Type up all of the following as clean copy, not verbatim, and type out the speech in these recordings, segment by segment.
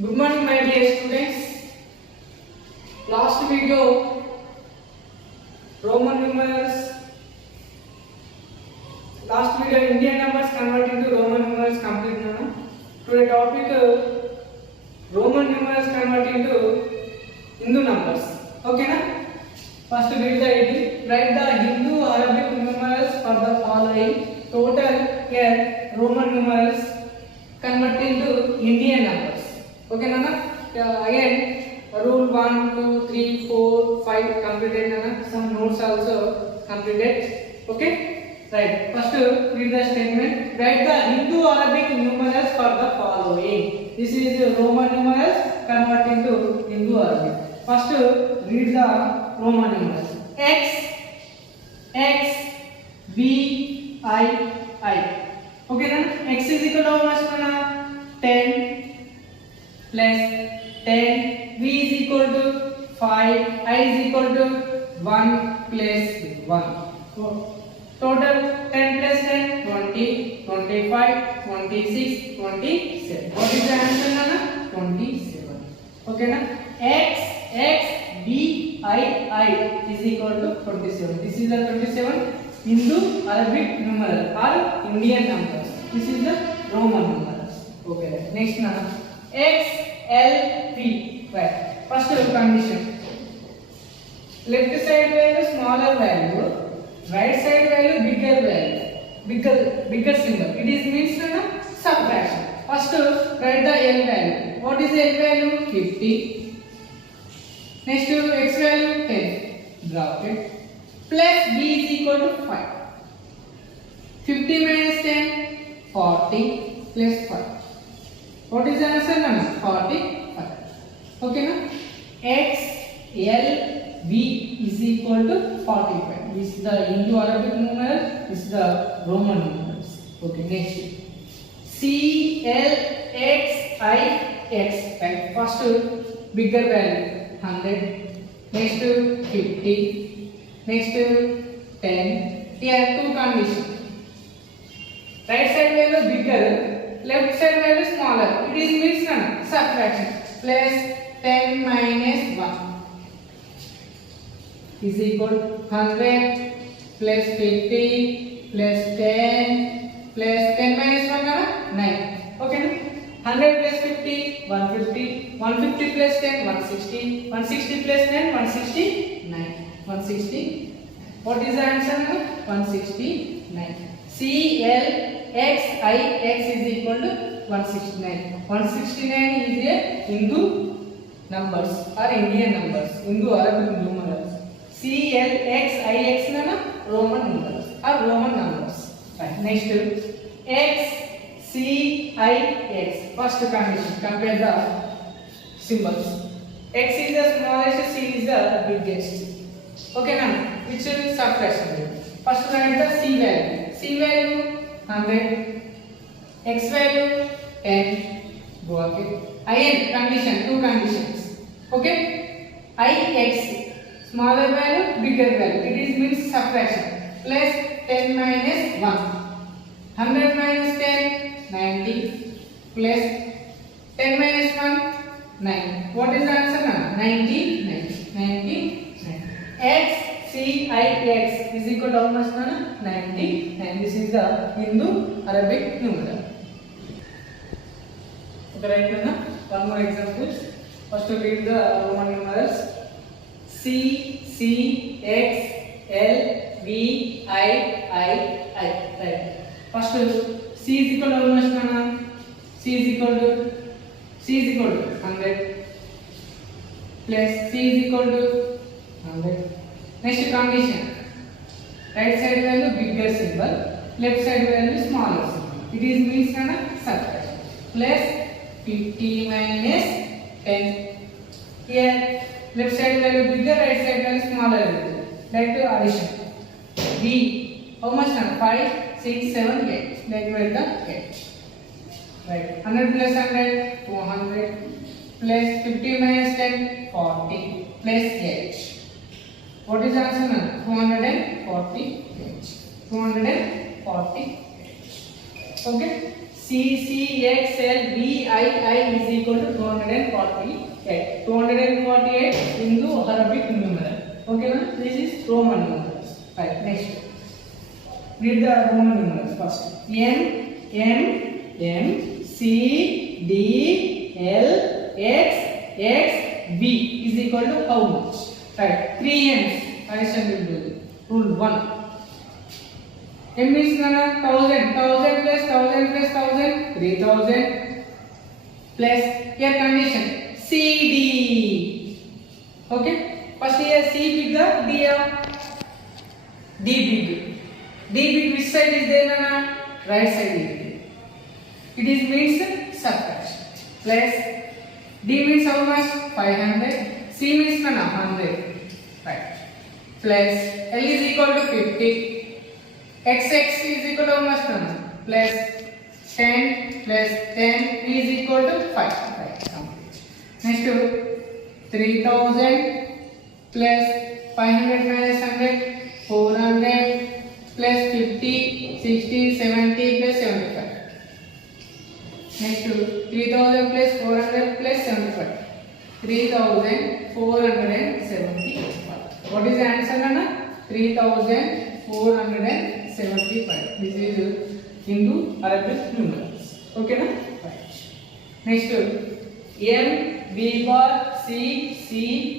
Good morning, my dear students. Last video, Roman numerals. Last video, Indian numbers converted into Roman numerals complete. Today topic, Roman numerals converted into Hindu numbers. Okay, na? First read the ID. Write the Hindu Arabic numerals for the following. Total here Roman numerals converted into Indian numbers. Okay, Nana? Again, rule 1, 2, 3, 4, 5 completed, Nana. Some notes also completed. Okay? Right. First, read the statement. Write the Hindu Arabic numerals for the following. This is Roman numerals converted into Hindu Arabic. First, read the Roman numerals. X, B, I. Okay, Nana? X is equal to how much, Nana? 10. Plus 10, V is equal to 5, I is equal to 1 plus 1. So, total 10 plus 10, 20, 25, 26, 27. What is the answer, Nana? 27. Okay, na? X, B, I is equal to 27. This is the 27 Hindu Arabic numeral or Indian numbers. This is the Roman numerals. Okay, next, Nana. X, L, P. Right. First condition. Left side value smaller value, right side value bigger value, bigger symbol. It is means subtraction. First write the L value. What is L value? 50. Next to X value 10. Drop it. Plus B is equal to 5. 50 minus 10, 40 plus 5. What is the answer, Nana? 45. Okay, na? X, L, V is equal to 45. This is the Hindu Arabic numeral. This is the Roman numerals. Okay, next. C, L, X, I, X. Right. First, bigger value 100. Next, 50. Next, 10. Here, two conditions. Right side value bigger. Left side value smaller. It is means subtraction. Plus 10 minus 1 is equal to 100 plus 50 plus 10 plus 10 minus 1 9. Okay, 100 plus 50 150. 150 plus 10 160. 160 plus 10 169. 160. What is the answer? 169. C, L, X, I, X is equal to 169. 169 is a Hindu numbers or Indian numbers, Hindu Arabic numerals. C, L, X, I, X nana Roman numerals or Roman numbers. Right. Next, X, C, I, X. First condition, compare the symbols. X is the smallest, C is the biggest. Okay, now which is subtraction? First write the C value. C value 100, X value 10, go okay. In condition, two conditions. Okay, I, X, smaller value, bigger value. It is means subtraction. Plus 10 minus 1. 100 minus 10, 90. Plus 10 minus 1, 9. What is the answer now? 99. X, C, I, X is equal to how much, Nana? 90. And this is the Hindu Arabic numeral. Okay, right, Nana? One more example. First, read the Roman numerals. C, X, L, V, I. Right. First, C is equal to how much, Nana? C is equal to 100. Plus C is equal to 100. Next condition. Right side value bigger symbol, left side value smaller symbol. It is means subtraction. Plus 50 minus 10. Here left side value bigger, right side value smaller. Like to addition. B. How much? 5, 6, 7, 8. Like write the 8. Right. 100 plus 100, 200. Plus 50 minus 10, 40. Plus 8. What is the answer now? 240 H. 240 H. Okay. CCXLVII is equal to 248. 248 into Arabic numeral. Okay, now this is Roman numerals. Right, next. Read the Roman numerals first. M C D L X B is equal to how much? Right, 3 M's. I shall do rule 1. M is 1000 plus 3000 plus here condition CD. Okay, first here C bigger, D big. D big which side is there, Nana? Right side is there. It is means subtraction. Plus D means how much? 500. C means 100. Right. Plus L is equal to 50. XX is equal to how much? Plus 10 plus 10 is equal to 5. Right. Next to 3000 plus 500 minus 100, 400 plus 50, 60, 70 plus 75. Next to 3000 plus 400 plus 75. 3475. What is the answer, Nana? 3475. This is Hindu Arabic numerals. Okay, na? Right. Next, M V bar C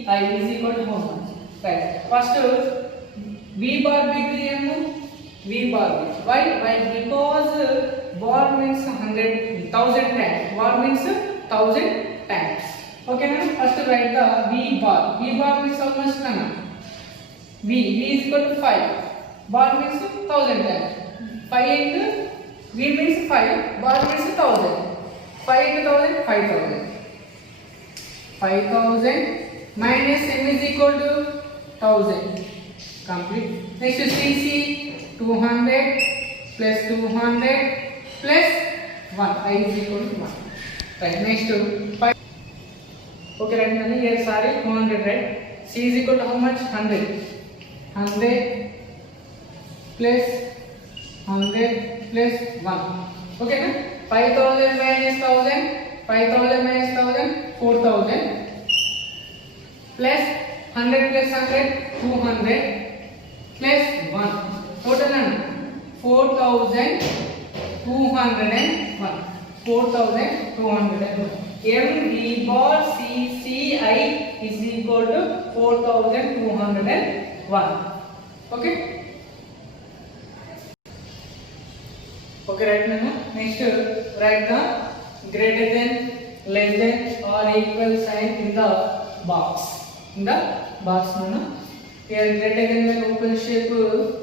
I is equal to how much? Right. First, V bar big M V bar big. Why? Because bar means 100,000 times. Bar means 1000 times. Okay, now first write the V bar. V bar means how much, Nana? V is equal to 5. Bar means 1000 times. 5 into V means 5. Bar means 1000. 5 into 1000, 5000. 5000 minus M is equal to 1000. Complete. Next CC 200 plus 200 plus 1. I is equal to 1. Right. Next 5. Okay, right now here sorry 200, right? C is equal to how much? 100. 100 plus 100 plus 1. Okay, na? 5000 minus 1000, 5000 minus 1000, 4000 plus 100 plus 100, 200 plus 1. Total na? 4201. 4201. M V bar C I is equal to 4201. Okay. Okay, right now. Next, write the greater than, less than, or equal sign in the box. In the box, no. Here greater than when open shape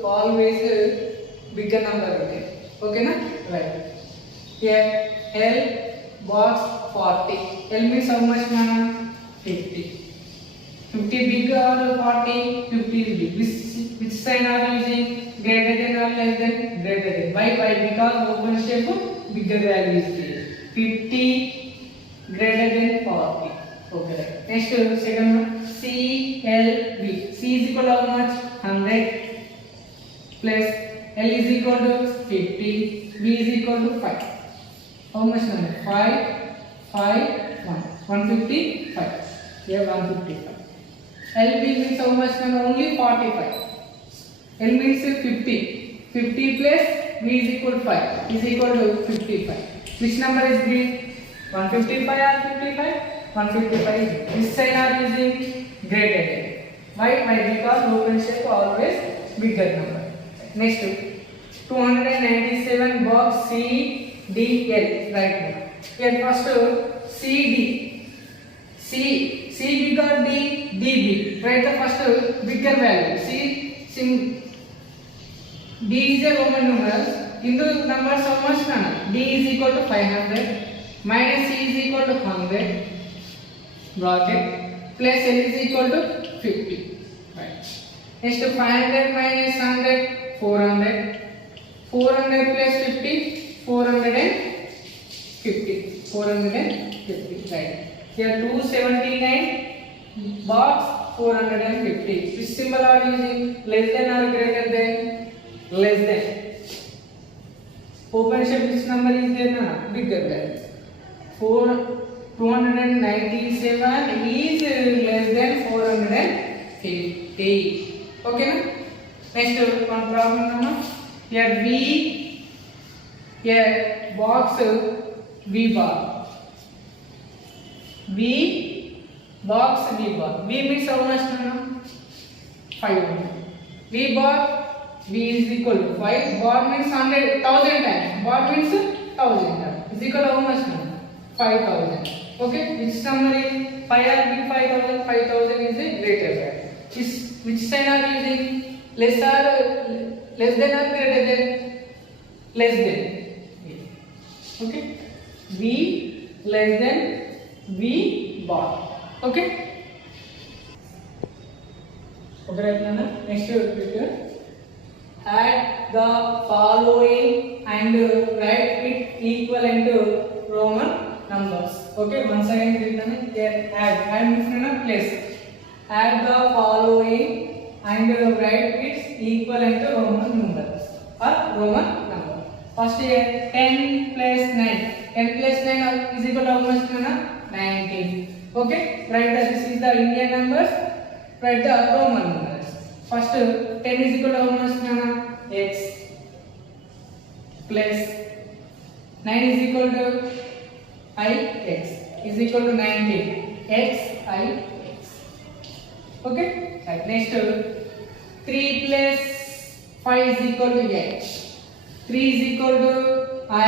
always bigger number. Okay, na? Right. Here L box 40. L means how much, Nana? 50. 50 big or 40? 50 is big. Which sign are you using? Greater than or less than? Greater than. Why? Because open shape bigger value is there. 50 greater than 40. Okay. Next, second one. C L V. C is equal to how much? 100 plus L is equal to 50. V is equal to 5. How much number? 5, 155. Here 155. LB means how much number? Only 45. L means 50. 50 plus V is equal to 5 is equal to 55. Which number is big? 155 or 55? 155 is big. This sign are using greater than. Why? Because open shape always bigger number. Next, 297 box CDL. Right now. Here first CD. C big or D big. Write the first bigger value. D is a Roman numeral. Hindu numbers how much? Nana? D is equal to 500 minus C is equal to 100 bracket plus L is equal to 50. Right. Next 500 minus 100, 400. 400 plus 50, 450. 450. Right. Here 279 box 450. Which symbol are you using? Less than or greater than? Less than. open shape which number is there na bigger value. 297 is less than 450. Okay na? Next one problem number. Here V, here box V bar. V box V bar. V means how much na? 5. V bar, V is equal to 5. Bar means 100,000 times. Bar means 1000 times. Is equal to how much na? 5000. Okay, which number is 5 or big 5000? 5000 is a greater value. Which sign are using? Less than or greater than? Less than. Okay, V less than V bar. Okay. Okay, right now next picture. Add the following and write it equivalent to Roman numbers. Okay, once again written here. Add means place. Add the following and write it equivalent to Roman numbers or Roman number. First here 10 plus 9. 10 plus 9 is equal to how much? 19. Okay, write that this is the Indian numbers. Write the Roman numbers. First 10 is equal to how much? X plus 9 is equal to I x is equal to 19. X I x. Okay. Right. Next 3 plus 5 is equal to H. 3 is equal to I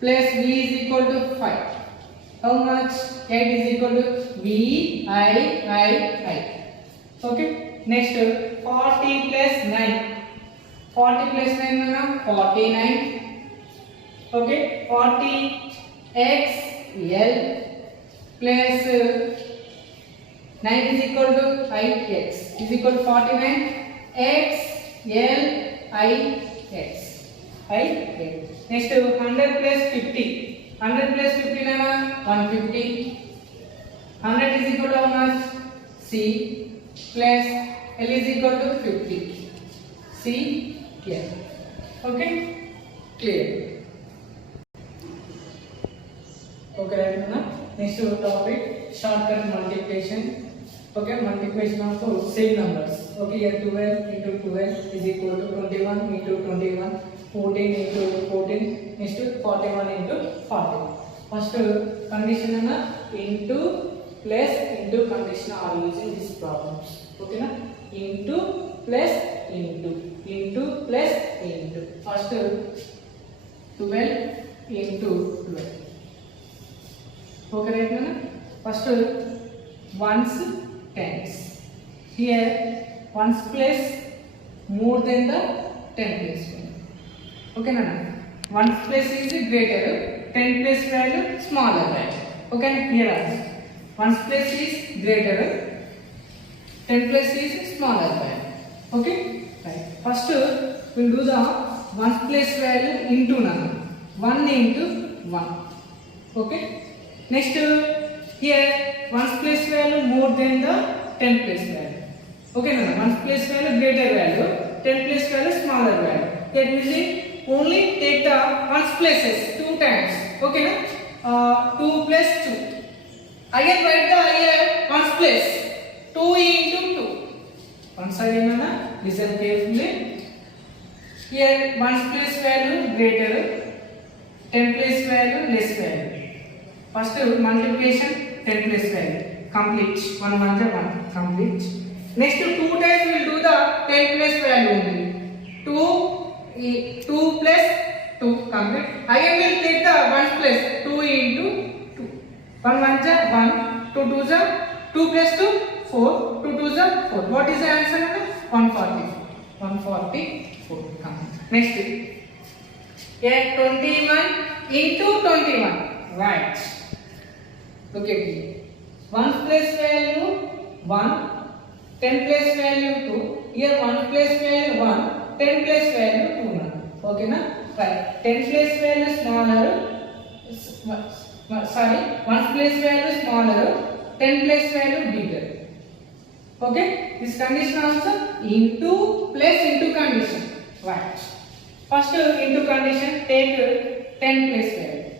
plus V is equal to 5. How much? 8 is equal to V I. Okay. Next 40 plus 9. 40 plus 9 49. Okay. 40 x L plus 9 is equal to I x is equal to 49 x L I x. Next 100 plus 50. 100 plus 50 150. 100 is equal to how much? C plus L is equal to 50. C here. Okay, clear. Okay, right now next topic shortcut multiplication. Okay, multiplication of same numbers. Okay, here 12 into 12 is equal to 21 into 21, 14 into 14, next 41 into 40. First condition into plus into condition are using these problems. Okay na? Into plus into plus into. First 12 into 12. Okay, right now first ones tens. Here ones place more than the 10 place value. Okay na? Ones place is greater, 10 place value smaller value. Okay, here also ones place is greater, 10 place is smaller value. Okay, right. First we will do the ones place value into 1 into 1. Okay. Next here ones place value more than the 10 place value. Okay, ones place value greater value, 10 place value smaller value. That means only take the ones places 2 times. Okay, 2 plus 2. Again write the here ones place 2 into 2. Once again listen carefully. Here ones place value greater, 10 place value less value. First multiplication 10 place value complete. 1 1 complete. Next 2 times we will do the 10 place value only. 2 plus 2 complete. Again we will take the 1 place 2 into 2. 1 1 2 2 2 plus 2 4 2 2 4. What is the answer? 144 complete. Next here 21 into 21. Right. Okay. 1 place value 1, 10 place value 2. Here 1 place value 1, 10 place value 2. Okay na? Right. 10 place value smaller. Sorry, 1 place value smaller, 10 place value bigger. Okay. This condition also into plus into condition. Right. First into condition take 10 place value.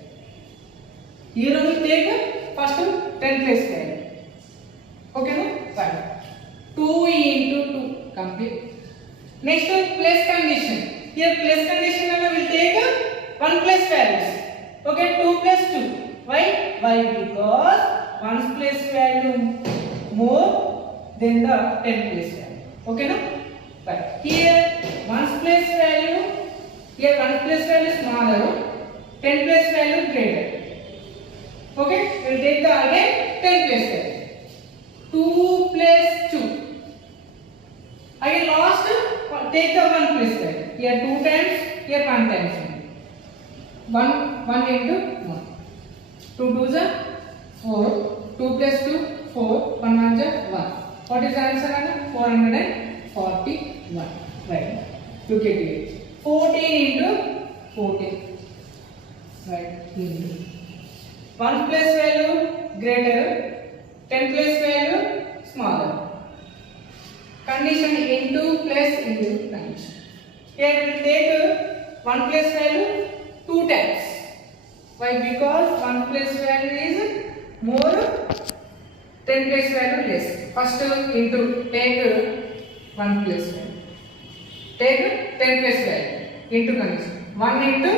Here only take first 10 place value. Okay no? Fine. 2 into 2 complete. Next place condition. Here place condition will take 1 place values. Okay, 2 plus 2. Why? Why? Because 1's place value more than the 10 place value. Okay no? But here 1's place value, here 1's place value smaller, 10 place value greater. Okay, we will take the again 10 place value. 2 plus 2. Again last take the 1 place value. Here 2 times, here 1 times. 1 into 1. 2 2s are 4. 2 plus 2 4. 1 1 is 1. What is the answer? 441. Right. Look at it. 14 into 14. Right. Into 1 place value greater, 10 place value smaller. Condition into plus into condition. Here we will take 1 place value 2 times. Why? Because 1 place value is more, 10 place value less. First into take 1 place value. Take 10 place value into condition. 1 into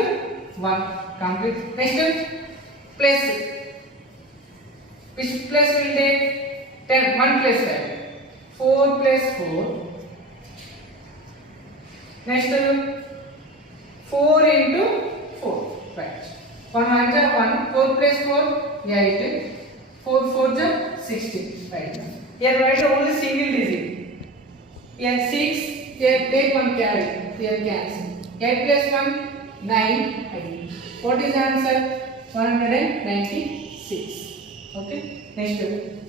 1 complete. Next place. Which place will take 10? 1 place value. 4 plus 4. Next 4 into 4. Right. 1 1 is 1. 4 plus 4 8. 4 4 is 16. Right. Here write only single digit. Here 6. Here take 1 carry. Here cancel. 8 plus 1 9. 8. What is the answer? 196. Okay. Next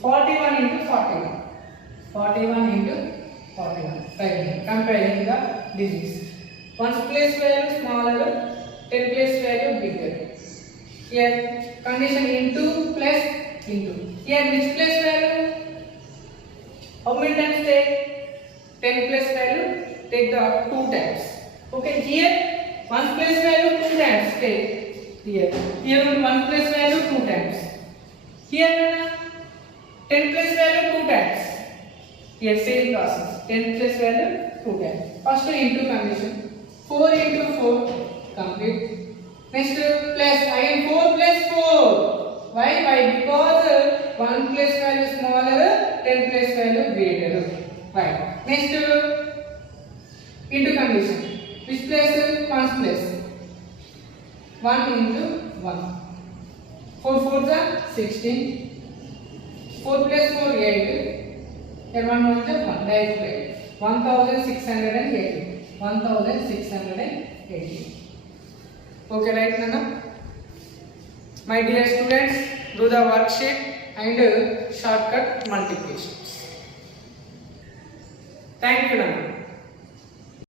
41 into 41. 41 into 41. Right. Comparing the digits. 1's place value smaller, 10 place value bigger. Here condition into plus into. Here which place value? How many times take? 10 place value take the 2 times. Okay. Here 1's place value 2 times take. Here 1 place value 2 times. Here 10 place value 2 times. Here same process. 10 place value 2 times. First into condition. 4 into 4 complete. Next plus again 4 plus 4. Why? Why? Because 1 place value smaller, 10 place value greater. Why? Next into condition. Which place? 1's place. 1 into 1. 4 4 is 16. 4 plus 4 8. Here 1 1 is 1. Direct way. 1680. 1680. Okay, right, Nana? My dear students, do the worksheet and shortcut multiplications. Thank you, Nana.